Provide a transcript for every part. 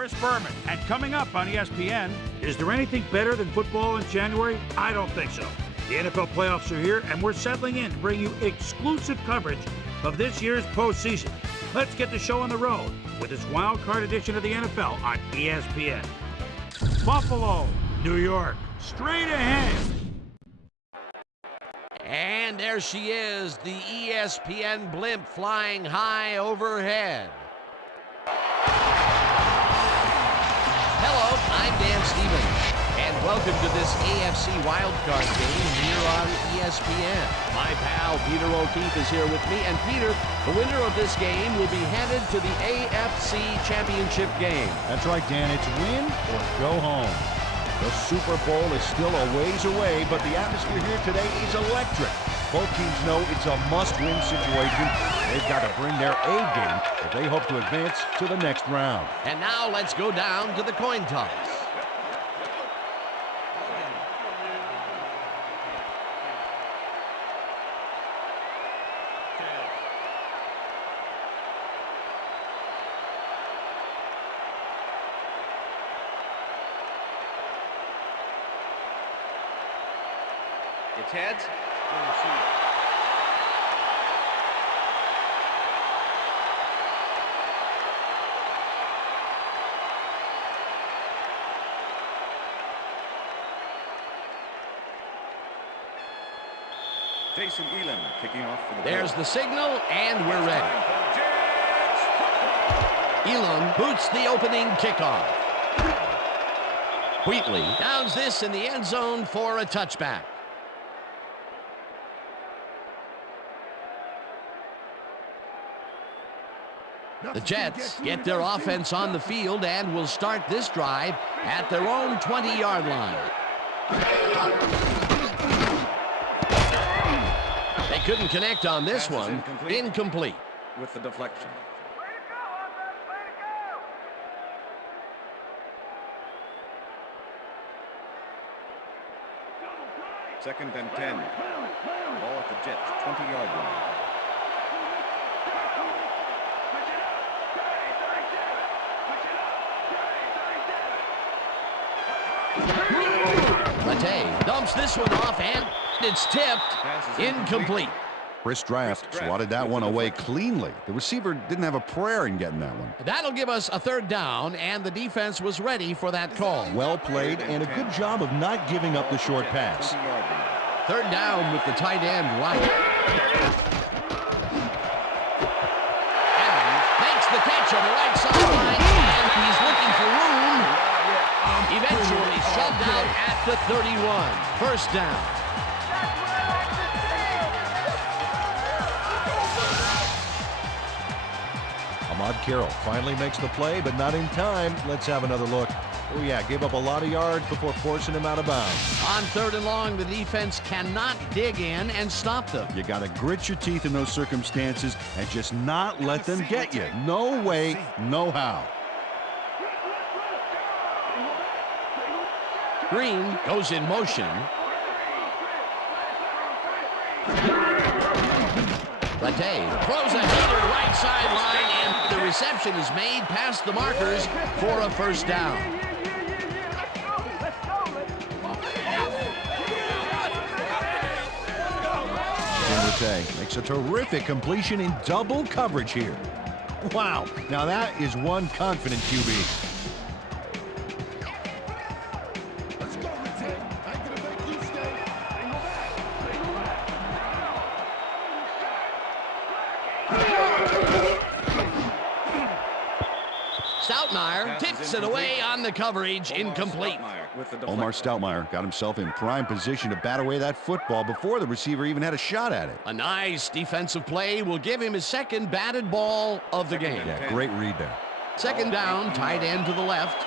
Chris Berman. And coming up on ESPN, is there anything better than football in January? I don't think so. The NFL playoffs are here, and we're settling in to bring you exclusive coverage of this year's postseason. Let's get the show on the road with this wild card edition of the NFL on ESPN. Buffalo, New York, straight ahead. And there she is, the ESPN blimp flying high overhead. Hello, I'm Dan Stevens, and welcome to this AFC wildcard game here on ESPN. My pal Peter O'Keefe is here with me, and Peter, the winner of this game will be headed to the AFC Championship game. That's right, Dan. It's win or go home. The Super Bowl is still a ways away, but the atmosphere here today is electric. Both teams know it's a must-win situation. They've got to bring their A game if they hope to advance to the next round. And now let's go down to the coin toss. It's heads. Jason Elam kicking off for the There's the signal, and we're ready. Elam boots the opening kickoff. Wheatley downs this in the end zone for a touchback. The Jets get their offense on the field and will start this drive at their own 20-yard line. They couldn't connect on this one. Incomplete. With the deflection. Second and 10. Ball at the Jets' 20-yard line. Matei dumps this one off, and it's tipped. Incomplete. Chris Draft swatted that one away cleanly. The receiver didn't have a prayer in getting that one. That'll give us a third down, and the defense was ready for that call. Well played, and a good job of not giving up the short pass. Third down with the tight end right. Evans makes the catch on the right sideline, and he's looking for room. Eventually shoved out at the 31. First down. Ahmad Carroll finally makes the play, but not in time. Let's have another look. Oh, yeah, gave up a lot of yards before forcing him out of bounds. On third and long, the defense cannot dig in and stop them. You got to grit your teeth in those circumstances and just not let them get you. No way, no how. Green goes in motion. Matei throws a heater right sideline, and the reception is made past the markers for a first down. Matei makes a terrific completion in double coverage here. Wow, now that is one confident QB. Stoutmire tips it away on the coverage, incomplete. Omar Stoutmire got himself in prime position to bat away that football before the receiver even had a shot at it. A nice defensive play will give him his second batted ball of the game. Yeah, great read there. Second down, tight end to the left.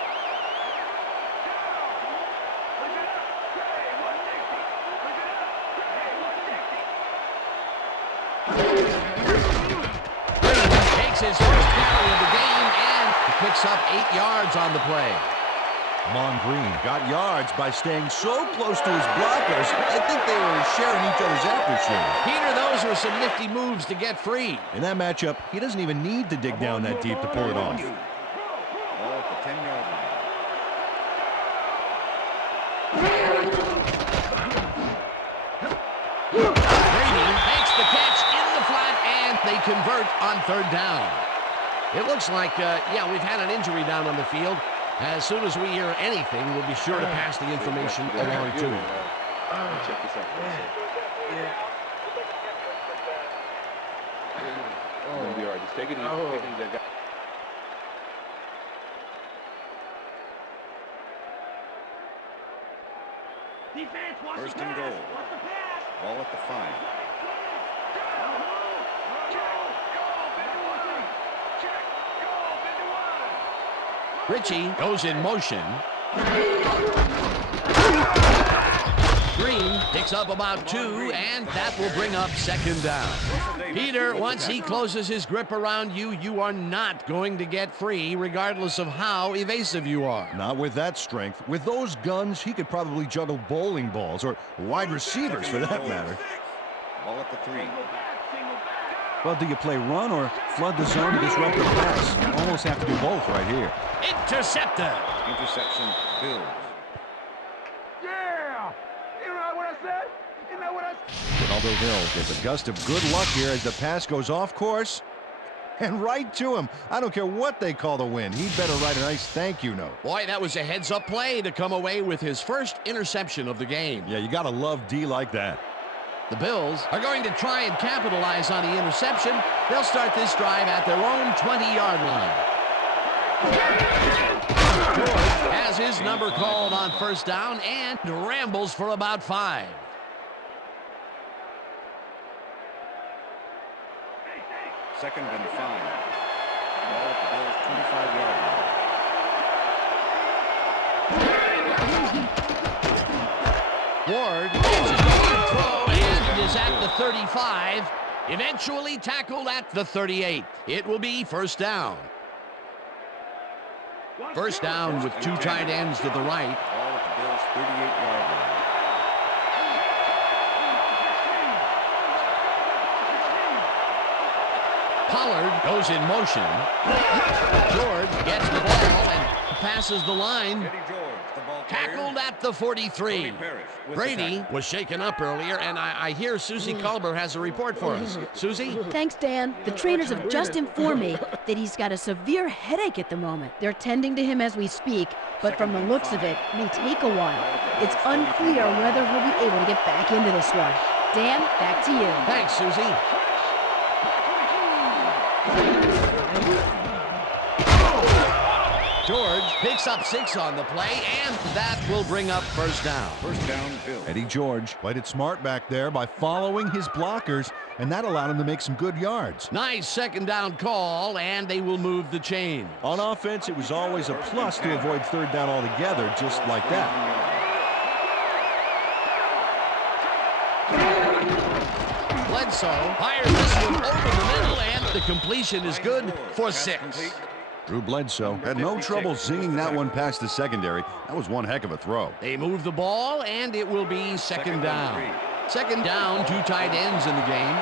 Takes his first carry of the game and picks up 8 yards on the play. Mon Green got yards by staying so close to his blockers. I think they were sharing each other's accuracy. Peter, those were some nifty moves to get free. In that matchup, he doesn't even need to dig down that deep to pull it off. 10-yard line. Brady makes the catch in the flat, and they convert on third down. It looks like, we've had an injury down on the field. As soon as we hear anything, we'll be sure to pass the information along to you. Check this out. It'll be all right. Just take it easy. Take it easy. First and goal. Ball at the 5. Ritchie goes in motion. Green picks up about 2, and that will bring up second down. Peter, once he closes his grip around you, you are not going to get free, regardless of how evasive you are. Not with that strength. With those guns, he could probably juggle bowling balls, or wide receivers for that matter. Ball at the 3. Well, do you play run or flood the zone to disrupt the pass? You almost have to do both right here. Intercepted. Interception, Bills. Ronaldo Hill gets a gust of good luck here as the pass goes off course. And right to him. I don't care what they call the win. He'd better write a nice thank you note. Boy, that was a heads-up play to come away with his first interception of the game. Yeah, you got to love D like that. The Bills are going to try and capitalize on the interception. They'll start this drive at their own 20-yard line. George has his number called on first down and rambles for about 5. Second and 5. Ball at the Bills' 25-yard line. Ward gets a good throw and is at the 35. Eventually tackled at the 38. It will be first down. First down with 2 tight ends to the right. Ball at the Bills' 38-yard line. Pollard goes in motion. George gets the ball and passes the line. Eddie George, the ball Tackled at the 43. Brady was shaken up earlier, and I hear Susie Culber has a report for us. Susie? Thanks, Dan. The trainers have just informed me that he's got a severe headache at the moment. They're tending to him as we speak, but from the looks of it, may take a while. It's unclear whether he'll be able to get back into this one. Dan, back to you. Thanks, Susie. George picks up 6 on the play, and that will bring up first down. First down, Bills. Eddie George played it smart back there by following his blockers, and that allowed him to make some good yards. Nice second down call, and they will move the chain. On offense, it was always a plus to avoid third down altogether, just like that. Bledsoe fires this one over the middle, and the completion is good for 6. Drew Bledsoe had no trouble zinging that one past the secondary. That was one heck of a throw. They move the ball, and it will be second down. Second down, 2 tight ends in the game.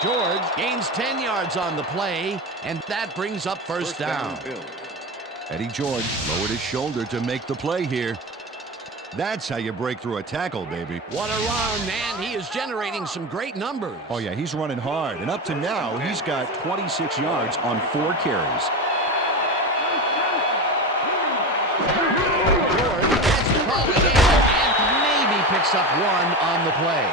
George gains 10 yards on the play, and that brings up first down. Eddie George lowered his shoulder to make the play here. That's how you break through a tackle, baby. What a run, man. He is generating some great numbers. Oh, yeah, he's running hard. And up to now, he's got 26 yards on 4 carries. George gets the call again and maybe picks up 1 on the play.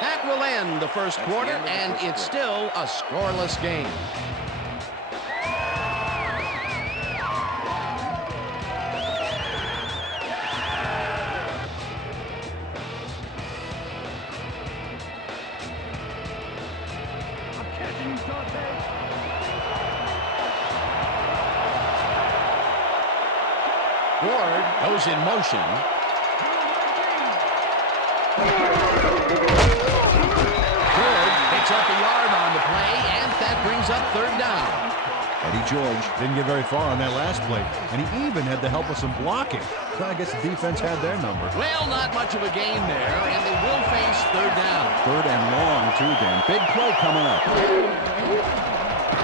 That will end the first quarter, and it's still a scoreless game. Ward goes in motion. George picks up a yard on the play, and that brings up third down. Eddie George didn't get very far on that last play, and he even had the help of some blocking. So I guess the defense had their number. Well, not much of a gain there, and they will face third down. Third and long, too, Dan. Big play coming up.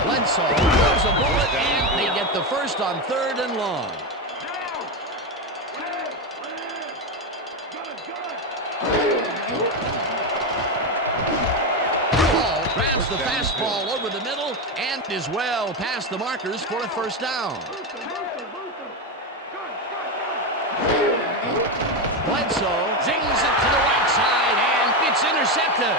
Bledsoe throws a bullet, and they get the first on third and long. Ball grabs the fastball over the middle and is well past the markers for a first down. Bledsoe zings it to the right side, and it's intercepted.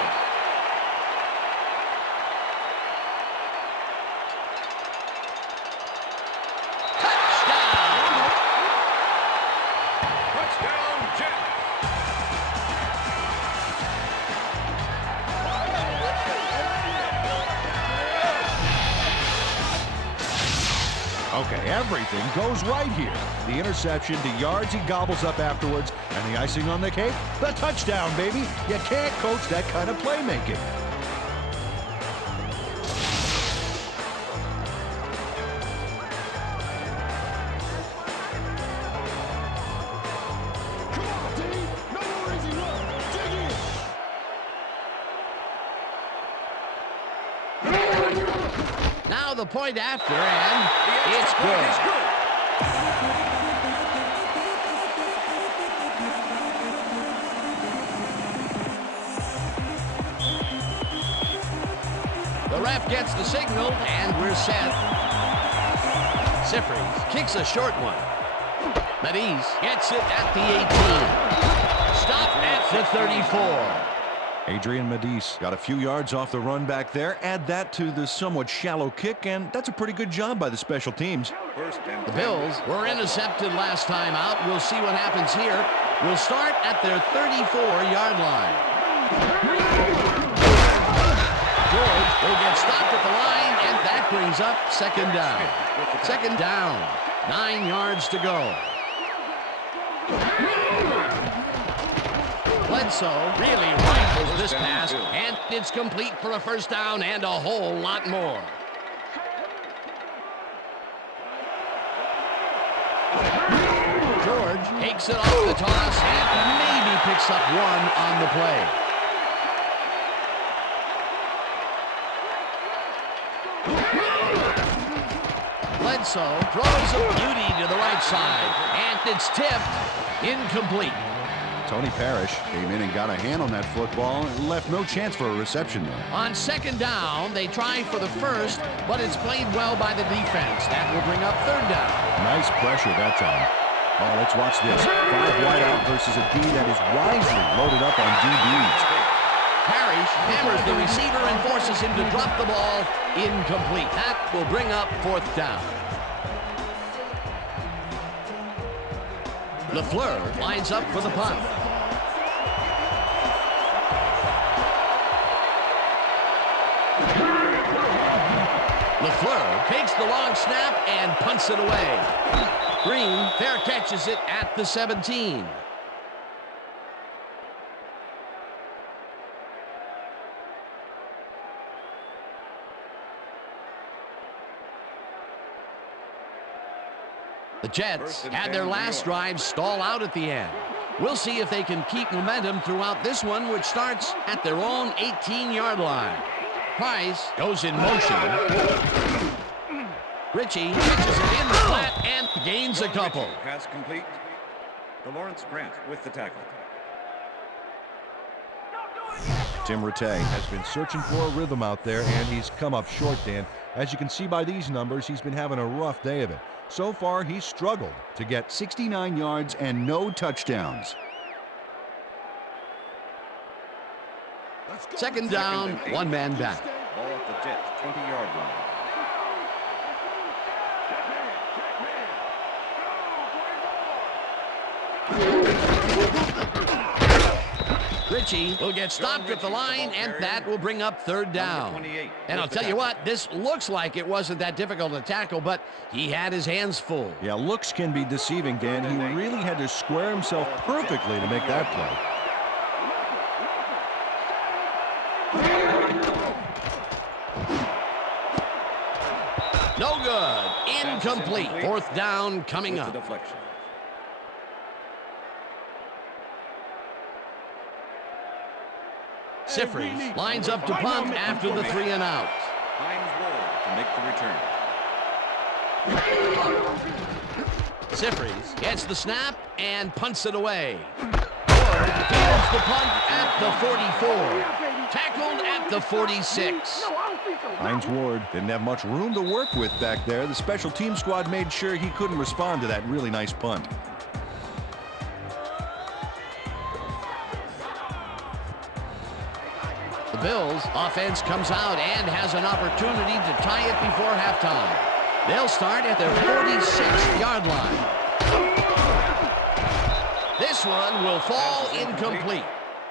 Okay, everything goes right here. The interception, the yards he gobbles up afterwards, and the icing on the cake, the touchdown, baby. You can't coach that kind of playmaking. Now the point after, and it's good. The ref gets the signal, and we're set. Sifries kicks a short one. Mediz gets it at the 18. Stop at the 34. Adrian Mediz got a few yards off the run back there. Add that to the somewhat shallow kick, and that's a pretty good job by the special teams. The Bills were intercepted last time out. We'll see what happens here. We'll start at their 34-yard line. George will get stopped at the line, and that brings up second down. Second down. 9 yards to go. Bledsoe really rifles this pass, and it's complete for a first down and a whole lot more. George takes it off the toss and maybe picks up one on the play. Bledsoe throws a beauty to the right side, and it's tipped incomplete. Tony Parrish came in and got a hand on that football and left no chance for a reception there. On second down, they try for the first, but it's played well by the defense. That will bring up third down. Nice pressure that time. Oh, let's watch this. 5 wide out versus a D that is wisely loaded up on DBs. Parrish hammers the receiver and forces him to drop the ball. Incomplete. That will bring up fourth down. LaFleur lines up for the punt. LaFleur takes the long snap and punts it away. Green fair catches it at the 17. The Jets had their last drive stall out at the end. We'll see if they can keep momentum throughout this one, which starts at their own 18-yard line. Price goes in motion. Ritchie pitches it in the flat and gains a couple. Pass complete. Lawrence Grant with the tackle. Tim Rattay has been searching for a rhythm out there, and he's come up short, Dan. As you can see by these numbers, he's been having a rough day of it. So far, he's struggled to get 69 yards and no touchdowns. Second down, one man back. Ball at the Jets, 20-yard line. Ritchie will get stopped at the line, and that will bring up third down. And I'll tell you what, this looks like it wasn't that difficult to tackle, but he had his hands full. Yeah, looks can be deceiving, Dan. He really had to square himself perfectly to make that play. No good. Incomplete. Fourth down coming With up. the deflection. Sifries lines up to punt after the 3 and out. Hines Ward to make the return. Sifries gets the snap and punts it away. Ward fields the punt at the 44. Tackled at the 46. Hines Ward didn't have much room to work with back there. The special team squad made sure he couldn't respond to that really nice punt. The Bills offense comes out and has an opportunity to tie it before halftime. They'll start at their 46-yard line. This one will fall incomplete.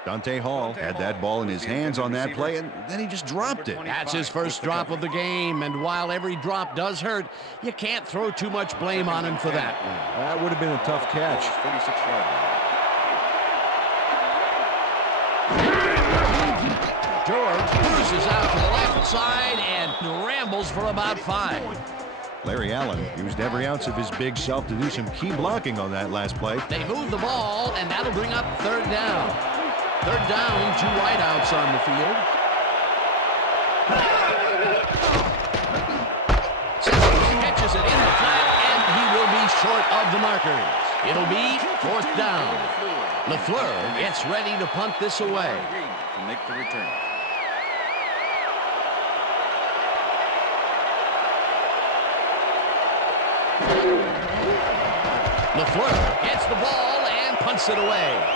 Dante Hall had that ball in his hands on that play, and then he just dropped it. That's his first drop of the game, and while every drop does hurt, you can't throw too much blame on him for that one. That would have been a tough catch. 46-yard line. George cruises out to the left side and rambles for about 5. Larry Allen used every ounce of his big self to do some key blocking on that last play. They move the ball, and that'll bring up third down. Third down, 2 wideouts on the field. Sifries catches it in the flat, and he will be short of the markers. It'll be fourth down. LaFleur gets ready to punt this away. To make the return. LaFleur gets the ball and punts it away.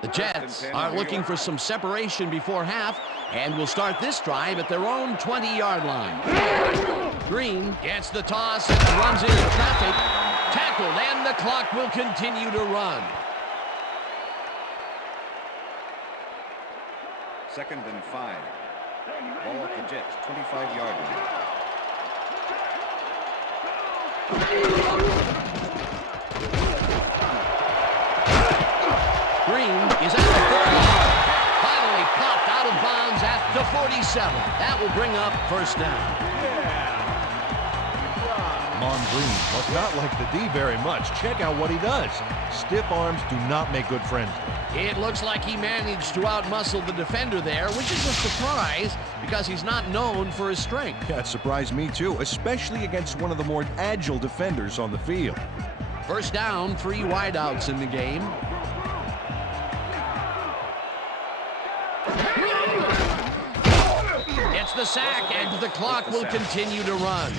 The Jets are looking for some separation before half and will start this drive at their own 20-yard line. Green gets the toss and runs into traffic. Tackled, and the clock will continue to run. 2nd and 5. Ball at the Jets, 25-yard line. Green is at the 30. Finally popped out of bounds at the 47. That will bring up first down. Mon Green must not like the D very much. Check out what he does. Stiff arms do not make good friends. It looks like he managed to outmuscle the defender there, which is a surprise because he's not known for his strength. That surprised me too, especially against one of the more agile defenders on the field. First down, 3 wideouts in the game. It's the sack, and the clock will continue to run.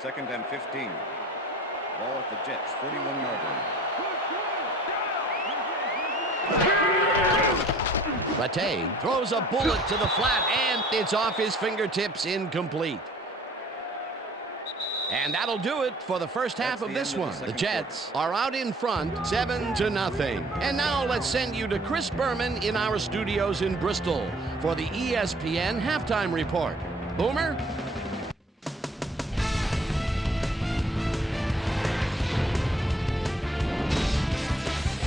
Second and 15. Ball at the Jets, 41-yard line. Latte throws a bullet to the flat, and it's off his fingertips, incomplete. And that'll do it for the first half of this one. The Jets are out in front, 7-0. And now let's send you to Chris Berman in our studios in Bristol for the ESPN halftime report. Boomer?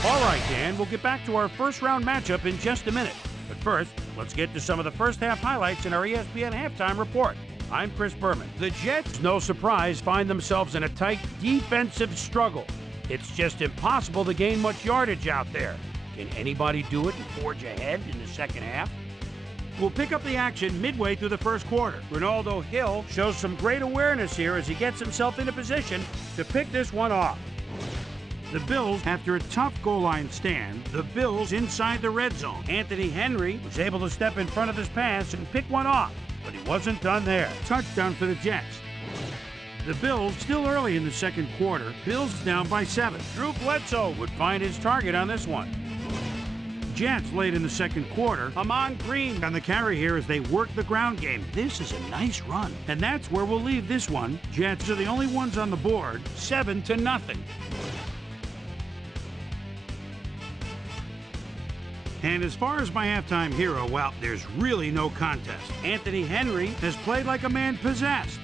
All right, Dan, we'll get back to our first round matchup in just a minute. But first, let's get to some of the first half highlights in our ESPN halftime report. I'm Chris Berman. The Jets, no surprise, find themselves in a tight defensive struggle. It's just impossible to gain much yardage out there. Can anybody do it and forge ahead in the second half? We'll pick up the action midway through the first quarter. Ronaldo Hill shows some great awareness here as he gets himself in a position to pick this one off. The Bills, after a tough goal line stand, the Bills inside the red zone. Anthony Henry was able to step in front of his pass and pick one off, but he wasn't done there. Touchdown for the Jets. The Bills still early in the second quarter. Bills down by 7. Drew Bledsoe would find his target on this one. Jets late in the second quarter. Amon Green on the carry here as they work the ground game. This is a nice run. And that's where we'll leave this one. Jets are the only ones on the board, 7-0. And as far as my halftime hero, well, there's really no contest. Anthony Henry has played like a man possessed.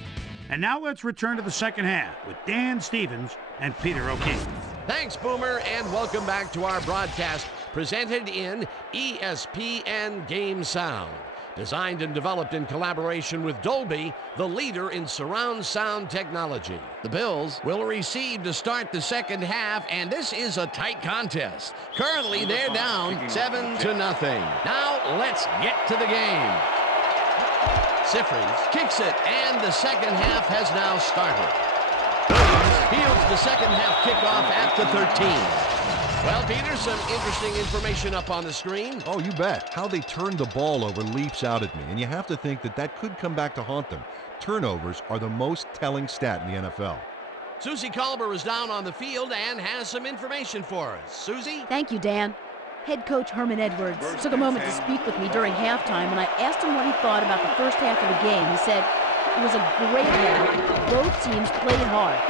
And now let's return to the second half with Dan Stevens and Peter O'Keefe. Thanks, Boomer, and welcome back to our broadcast presented in ESPN Game Sound. Designed and developed in collaboration with Dolby, the leader in surround sound technology. The Bills will receive to start the second half, and this is a tight contest. Currently, they're down 7-0. Now, let's get to the game. Sifries kicks it, and the second half has now started. Fields the second half kickoff at the 13. Well, Peter, some interesting information up on the screen. Oh, you bet. How they turned the ball over leaps out at me, and you have to think that that could come back to haunt them. Turnovers are the most telling stat in the NFL. Susie Colber is down on the field and has some information for us. Susie? Thank you, Dan. Head coach Herman Edwards took a moment to speak with me during halftime, and I asked him what he thought about the first half of the game. He said, it was a great half. Both teams played hard.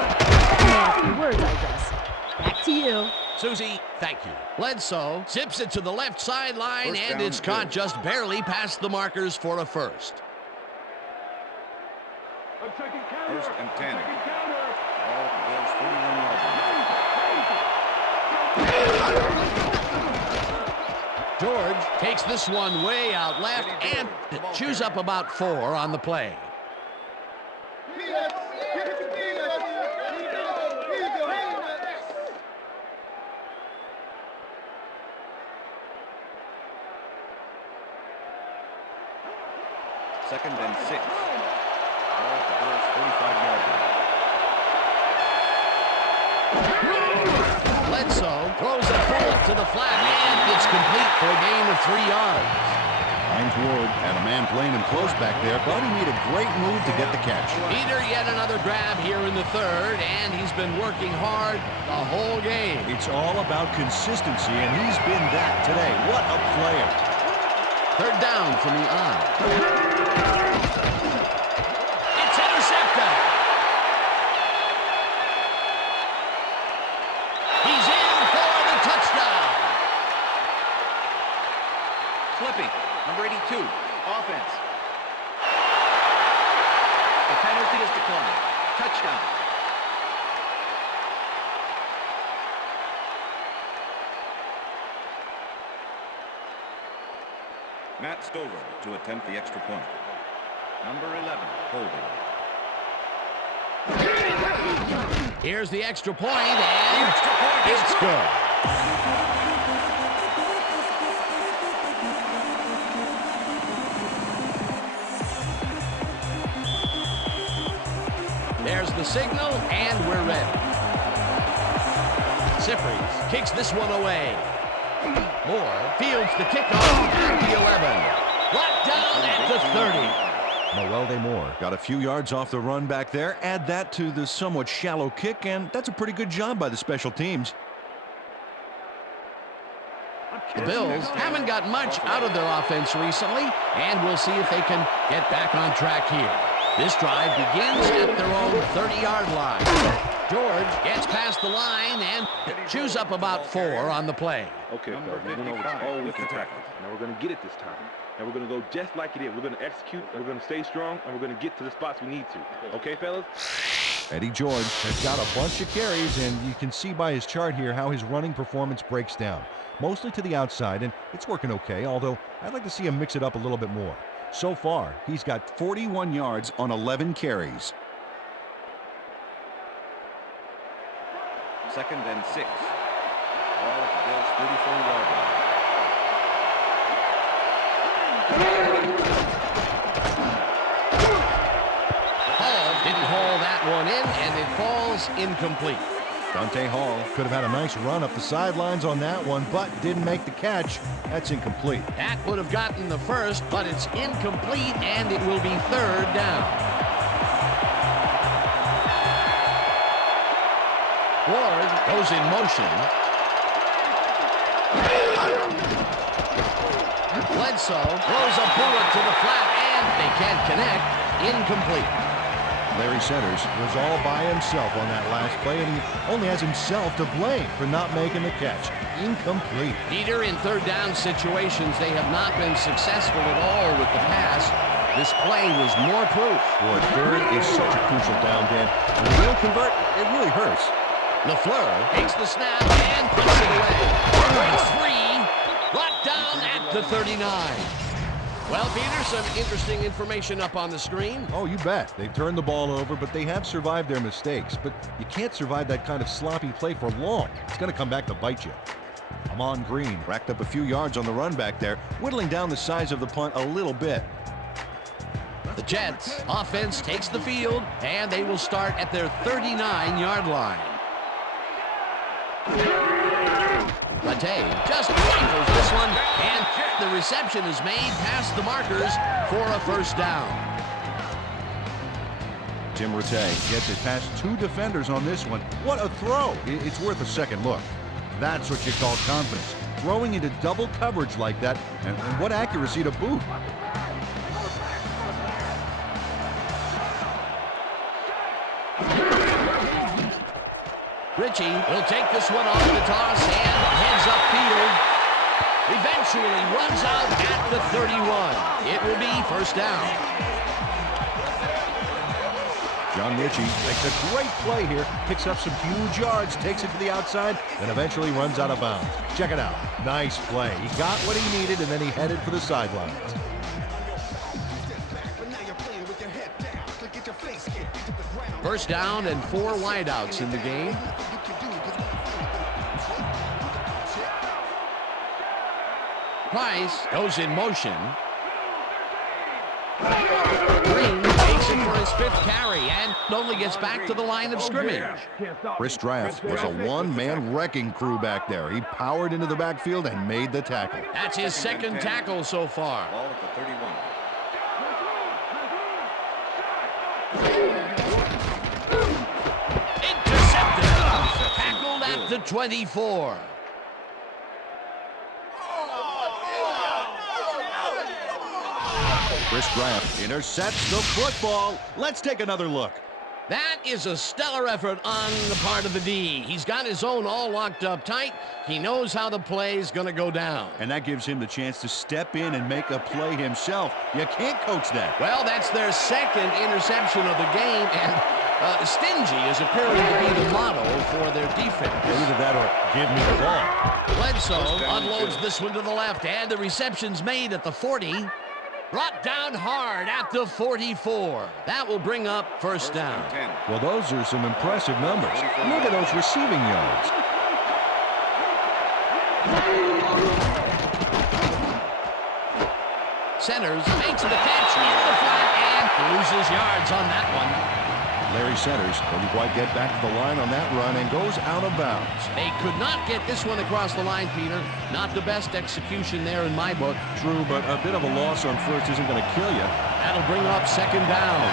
Nasty words, I guess. Back to you. Susie, thank you. Bledsoe zips it to the left sideline, and it's caught just barely past the markers for a first. First and 10. Ball at the Bills' 41-yard line. George takes this one way out left and chews up about 4 on the play. Second and 6. Ball at the Bills' 45-yard line. Bledsoe throws a bullet to the flat, and it's complete for a gain of 3 yards. Hines Ward had a man playing him close back there, but he made a great move to get the catch. Peter, yet another grab here in the third, and he's been working hard the whole game. It's all about consistency, and he's been that today. What a player. Third down from the eye. It's intercepted. He's in for the touchdown. Flipping, number 82, offense. The penalty is declined. Touchdown. Matt Stover to attempt the extra point. Number 11, holding. Here's the extra point, and it's good. There's the signal, and we're ready. Sifries kicks this one away. Moore fields the kickoff at the 11. Brought down at the 30. Noel Moore got a few yards off the run back there. Add that to the somewhat shallow kick, and that's a pretty good job by the special teams. The Bills haven't got much out of their offense recently, and we'll see if they can get back on track here. This drive begins at their own 30-yard line. George gets past the line and chews up about 4 on the play. Okay, fellas, we're going over all we can practice. Now we're going to get it this time. And we're going to go just like it is. We're going to execute, and we're going to stay strong, and we're going to get to the spots we need to. Okay, fellas? Eddie George has got a bunch of carries, and you can see by his chart here how his running performance breaks down. Mostly to the outside, and it's working okay, although I'd like to see him mix it up a little bit more. So far, he's got 41 yards on 11 carries. Second and 6. Ball at the Bills' 34-yard line. Hall didn't haul that one in, and it falls incomplete. Dante Hall could have had a nice run up the sidelines on that one, but didn't make the catch. That's incomplete. That would have gotten the first, but it's incomplete, and it will be third down. Ward goes in motion. Bledsoe throws a bullet to the flat, and they can't connect. Incomplete. Larry Centers was all by himself on that last play, and he only has himself to blame for not making the catch. Incomplete. Peter, in third down situations, they have not been successful at all with the pass. This play was more proof. Boy, third is such a crucial down, Dan. When you don't convert, it really hurts. LaFleur takes the snap and puts it away. It's free. Brought down at the 39. Well, Peter, some interesting information up on the screen. Oh, you bet. They've turned the ball over, but they have survived their mistakes. But you can't survive that kind of sloppy play for long. It's going to come back to bite you. Amon Green racked up a few yards on the run back there, whittling down the size of the punt a little bit. The Jets offense takes the field, and they will start at their 39-yard line. Rattay just rifles this one, and the reception is made past the markers for a first down. Tim Rattay gets it past two defenders on this one. What a throw! It's worth a second look. That's what you call confidence. Throwing into double coverage like that, and what accuracy to boot. Ritchie will take this one off the toss and heads upfield. Eventually runs out at the 31. It will be first down. John Ritchie makes a great play here, picks up some huge yards, takes it to the outside, and eventually runs out of bounds. Check it out. Nice play. He got what he needed, and then he headed for the sidelines. First down and 4 wideouts in the game. Price goes in motion. Green takes it for his 5th carry and only gets back to the line of scrimmage. Chris Draft was a one-man wrecking crew back there. He powered into the backfield and made the tackle. That's his 2nd tackle so far. Ball at the 31. Intercepted. Tackled at the 24. Chris Draft intercepts the football. Let's take another look. That is a stellar effort on the part of the D. He's got his own all locked up tight. He knows how the play's going to go down. And that gives him the chance to step in and make a play himself. You can't coach that. Well, that's their 2nd interception of the game, and stingy is appearing to be the motto for their defense. Either that or give me the ball. Bledsoe unloads this one to the left, and the reception's made at the 40. Brought down hard at the 44. That will bring up first down. Well, those are some impressive numbers. Look at those receiving yards. Centers makes the catch in the flat and loses yards on that one. Larry Centers couldn't quite get back to the line on that run and goes out of bounds. They could not get this one across the line, Peter. Not the best execution there in my book. True, but a bit of a loss on first isn't going to kill you. That'll bring up 2nd down.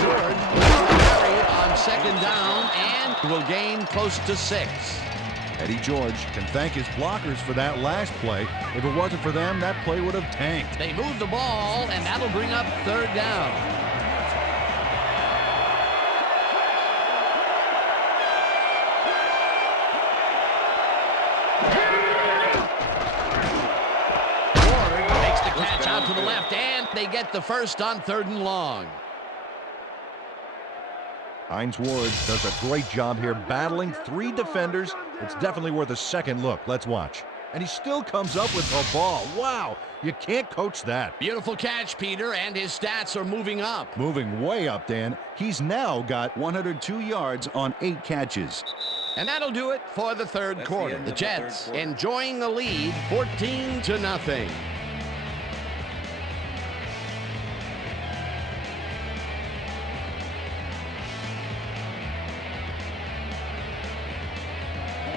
George will carry it on 2nd down and will gain close to 6. Eddie George can thank his blockers for that last play. If it wasn't for them, that play would have tanked. They move the ball, and that'll bring up 3rd down. Ward makes the catch out to the left, and they get the first on 3rd and long. Hines Ward does a great job here battling 3 defenders. It's definitely worth a second look. Let's watch. And he still comes up with the ball. Wow, you can't coach that. Beautiful catch, Peter, and his stats are moving up. Moving way up, Dan. He's now got 102 yards on 8 catches. And that'll do it for the 3rd quarter. The Jets enjoying the lead, 14-0.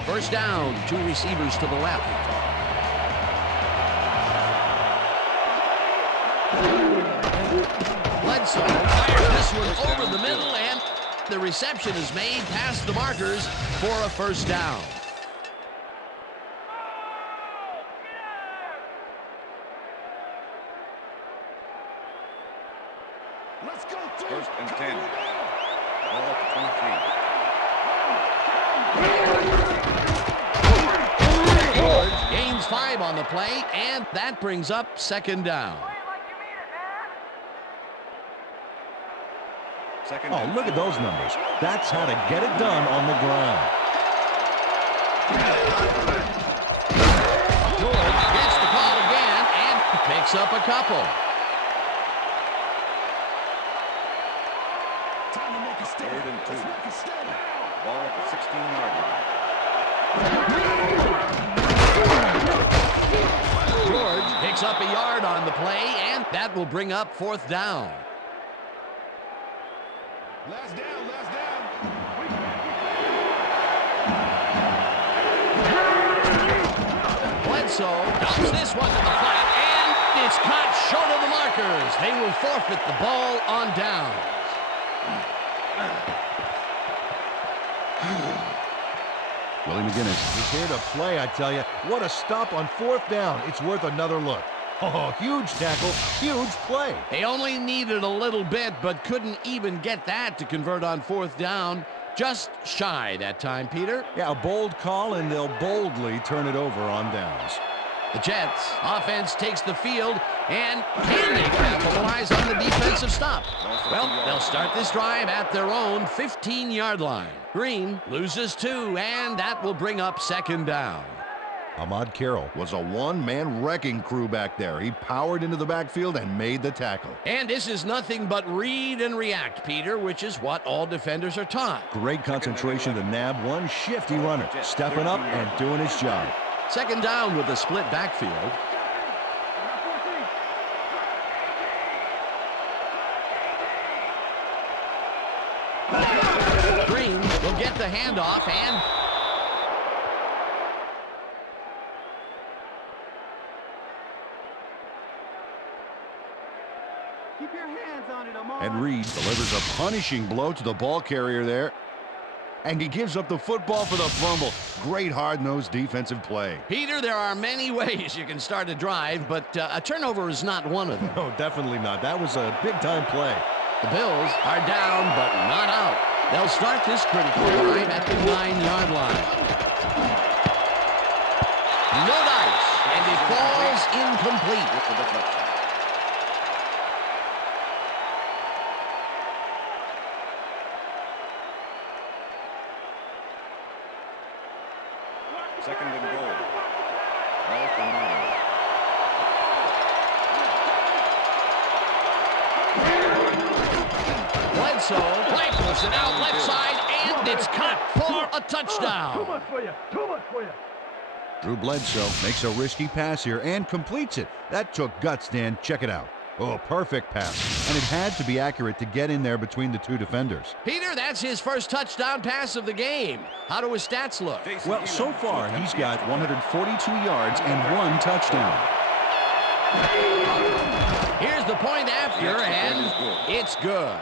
First down, 2 receivers to the left. Bledsoe fires this one over the middle, and the reception is made past the markers for a first down. First and 10. Ball at the 23. George gains 5 on the play, and that brings up second down. Oh, look at those numbers. That's how to get it done on the ground. George gets the call again and picks up a couple. Third and 2. Ball at the 16-yard line. George picks up a yard on the play, and that will bring up fourth down. Last down. Bledsoe dumps this one to the flat, and it's caught short of the markers. They will forfeit the ball on downs. Willie McGinnis is here to play, I tell you. What a stop on fourth down. It's worth another look. Oh, huge tackle, huge play. They only needed a little bit, but couldn't even get that to convert on fourth down. Just shy that time, Peter. Yeah, a bold call, and they'll boldly turn it over on downs. The Jets offense takes the field, and can they capitalize on the defensive stop? Well, they'll start this drive at their own 15-yard line. Green loses 2, and that will bring up second down. Ahmad Carroll was a one-man wrecking crew back there. He powered into the backfield and made the tackle. And this is nothing but read and react, Peter, which is what all defenders are taught. Great concentration to nab one shifty runner, stepping up and doing his job. Second down with a split backfield. Green will get the handoff, and keep your hands on it, Ahmad. And Reed delivers a punishing blow to the ball carrier there. And he gives up the football for the fumble. Great hard-nosed defensive play. Peter, there are many ways you can start a drive, but a turnover is not one of them. No, definitely not. That was a big-time play. The Bills are down, but not out. They'll start this critical drive at the 9-yard line. No dice, and it falls incomplete. Second and goal. Ball at the 9. Bledsoe, play it out left side, and it's caught for a touchdown. Too much for you. Drew Bledsoe makes a risky pass here and completes it. That took guts, Dan. Check it out. Oh, perfect pass. And it had to be accurate to get in there between the two defenders. Peter, that's his first touchdown pass of the game. How do his stats look? Well, so far, he's got 142 yards and 1 touchdown. Here's the point after, and it's good.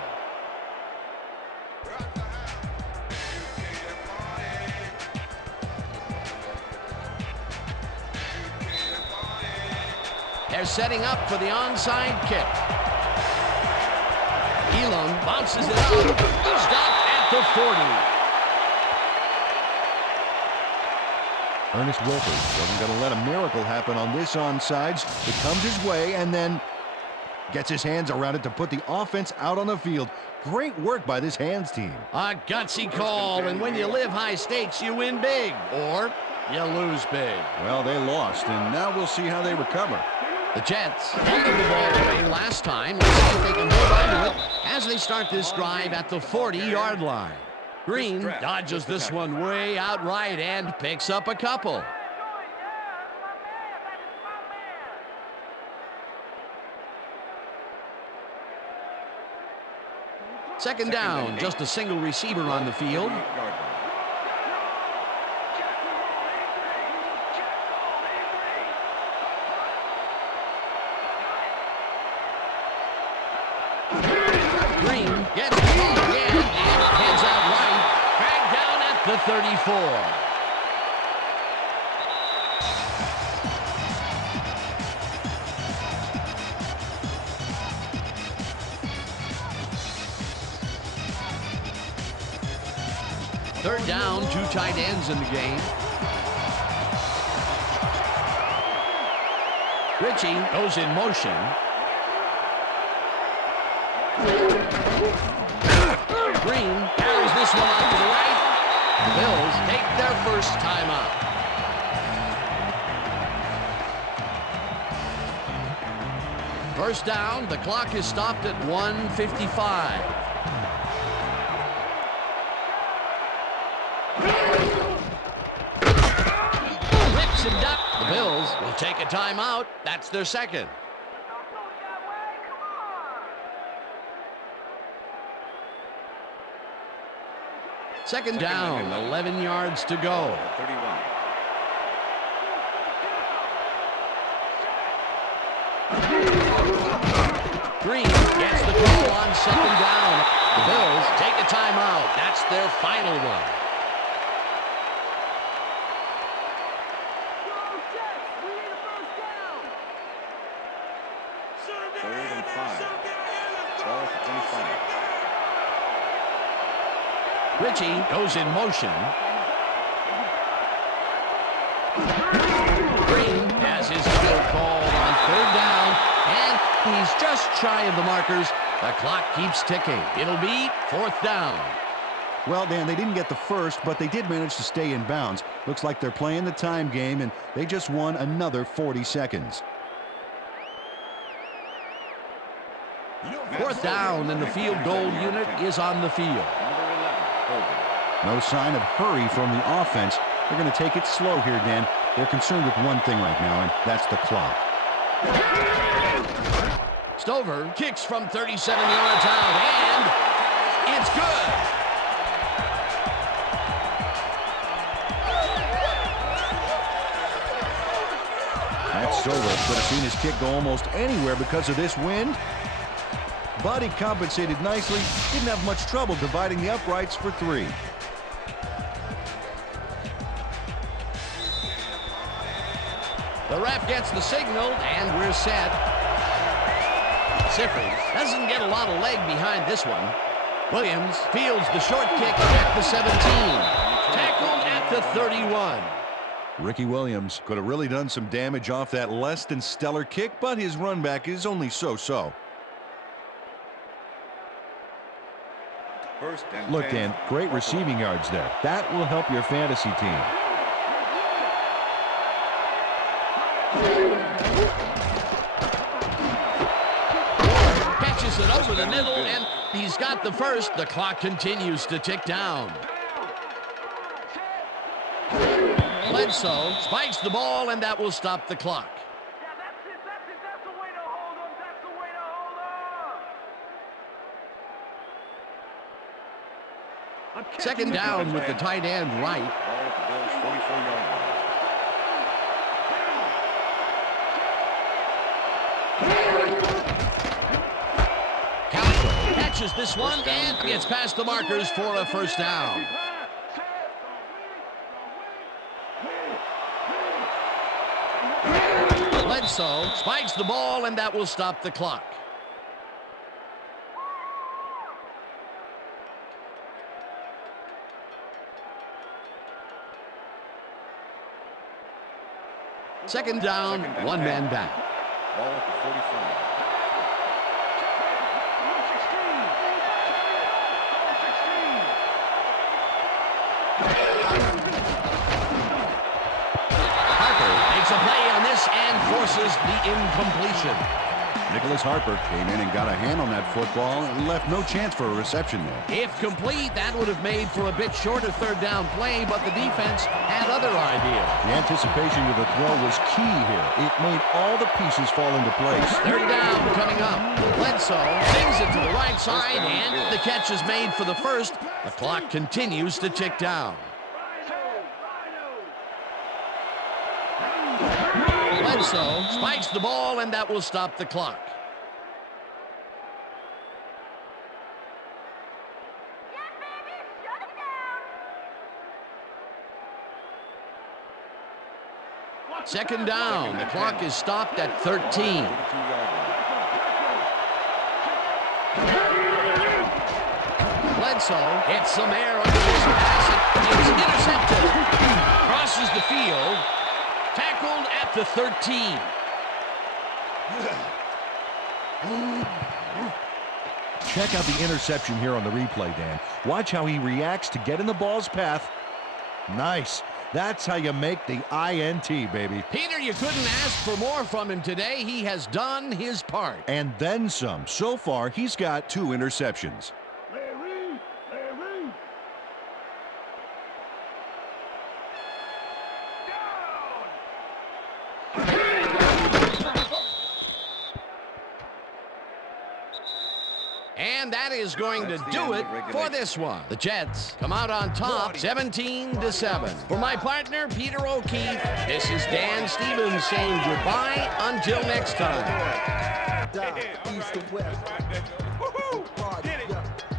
They're setting up for the onside kick. Elam bounces it out. Stopped at the 40. Ernest Wilford wasn't going to let a miracle happen on this onside. It comes his way and then gets his hands around it to put the offense out on the field. Great work by this hands team. A gutsy call, and when you live high stakes, you win big, or you lose big. Well, they lost, and now we'll see how they recover. The Jets fumbled the ball away last time. Let's see if they can hold on to it as they start this drive at the 40-yard line. Green dodges this one way out right and picks up a couple. Second down, just a single receiver on the field. Green gets the ball again and heads out right, dragged down at the 34. Third down, 2 tight ends in the game. Ritchie goes in motion. Green carries this one out to the right. The Bills take their first timeout. First down, the clock is stopped at 1:55. Rips him down. The Bills will take a timeout. That's their second. Second down, 11 yards to go. 31. Green gets the call on second down. The Bills take a timeout. That's their final one. Third and 5. Ball at the 25. Ritchie goes in motion. Green has his field called on third down, and he's just shy of the markers. The clock keeps ticking. It'll be fourth down. Well, Dan, they didn't get the first, but they did manage to stay in bounds. Looks like they're playing the time game, and they just won another 40 seconds. Fourth down, and the field goal unit is on the field. No sign of hurry from the offense. They're going to take it slow here, Dan. They're concerned with one thing right now, and that's the clock. Stover kicks from 37 yards out, and it's good. Matt Stover could have seen his kick go almost anywhere because of this wind. But he compensated nicely. Didn't have much trouble dividing the uprights for 3. The ref gets the signal, and we're set. Siffers doesn't get a lot of leg behind this one. Williams fields the short kick at the 17. Tackled at the 31. Ricky Williams could have really done some damage off that less than stellar kick, but his run back is only so-so. First and Look, 10. Dan, great receiving yards there. That will help your fantasy team. Catches it over the middle, and he's got the first. The clock continues to tick down. Bledsoe spikes the ball, and that will stop the clock. That's the way to hold him. That's the way to hold him. Second down with the tight end right. Ball at the Bills' 44-yard line. Calco catches this one and gets past the markers for a first down. Bledsoe spikes the ball, and that will stop the clock. Second down, one man back. Ball at the 45. Harper makes a play on this and forces the incompletion. Nicholas Harper came in and got a hand on that football and left no chance for a reception there. If complete, that would have made for a bit shorter third down play, but the defense had other ideas. The anticipation of the throw was key here. It made all the pieces fall into place. Third down coming up. Bledsoe sings it to the right side, and the catch is made for the first. The clock continues to tick down. Bledsoe spikes the ball, and that will stop the clock. Second down. The clock is stopped at 13. 42-yard line. Bledsoe hits some air under his pass. is intercepted. Crosses the field. Tackled at the 13. Check out the interception here on the replay, Dan. Watch how he reacts to get in the ball's path. Nice. That's how you make the INT, baby. Peter, you couldn't ask for more from him today. He has done his part. And then some. So far, he's got 2 interceptions. And that is going to do it for this one. The Jets come out on top 17-7. For my partner, Peter O'Keefe, this is Dan Stevens saying goodbye until next time. East and west. Party,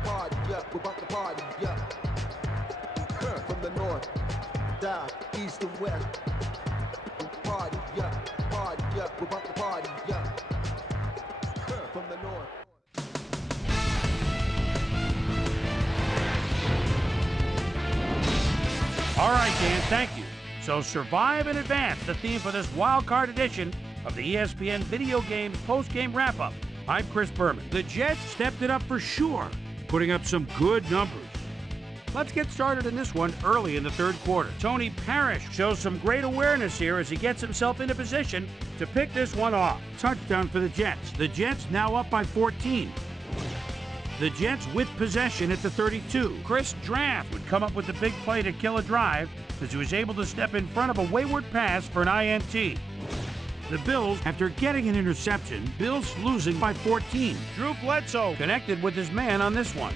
party, we're about to party, from the north, down, east and west. Party, party, we're about to party, from the north. All right, Dan, thank you. So survive and advance, the theme for this wild card edition of the ESPN Video Games Postgame Wrap-Up. I'm Chris Berman. The Jets stepped it up for sure, putting up some good numbers. Let's get started in this one early in the third quarter. Tony Parrish shows some great awareness here as he gets himself into position to pick this one off. Touchdown for the Jets. The Jets now up by 14. The Jets with possession at the 32. Chris Draft would come up with the big play to kill a drive as he was able to step in front of a wayward pass for an INT. The Bills, after getting an interception, Bills losing by 14. Drew Bledsoe connected with his man on this one.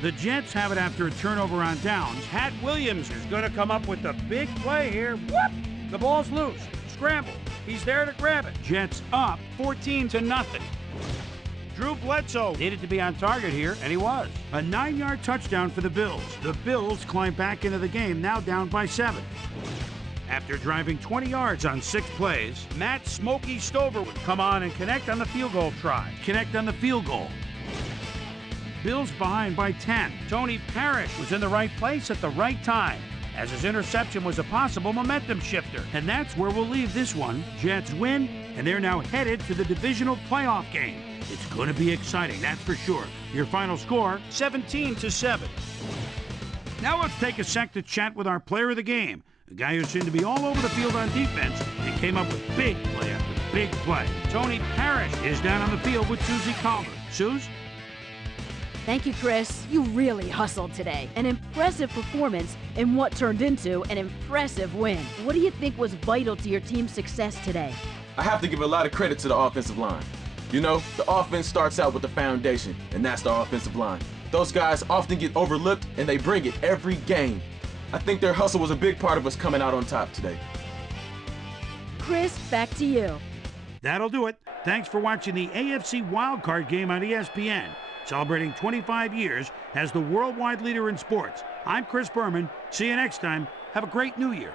The Jets have it after a turnover on downs. Pat Williams is going to come up with the big play here. Whoop! The ball's loose. Scramble. He's there to grab it. Jets up 14-0. Drew Bledsoe needed to be on target here, and he was. A 9-yard touchdown for the Bills. The Bills climb back into the game, now down by 7. After driving 20 yards on 6 plays, Matt Smokey Stover would come on and connect on the field goal try. Connect on the field goal. Bills behind by 10. Tony Parrish was in the right place at the right time, as his interception was a possible momentum shifter. And that's where we'll leave this one. Jets win, and they're now headed to the divisional playoff game. It's going to be exciting, that's for sure. Your final score, 17-7. Now let's take a sec to chat with our player of the game, a guy who seemed to be all over the field on defense and came up with big play after big play. Tony Parrish is down on the field with Susie Calder. Suze? Thank you, Chris. You really hustled today. An impressive performance in what turned into an impressive win. What do you think was vital to your team's success today? I have to give a lot of credit to the offensive line. You know, the offense starts out with the foundation, and that's the offensive line. Those guys often get overlooked, and they bring it every game. I think their hustle was a big part of us coming out on top today. Chris, back to you. That'll do it. Thanks for watching the AFC Wildcard game on ESPN, celebrating 25 years as the worldwide leader in sports. I'm Chris Berman. See you next time. Have a great new year.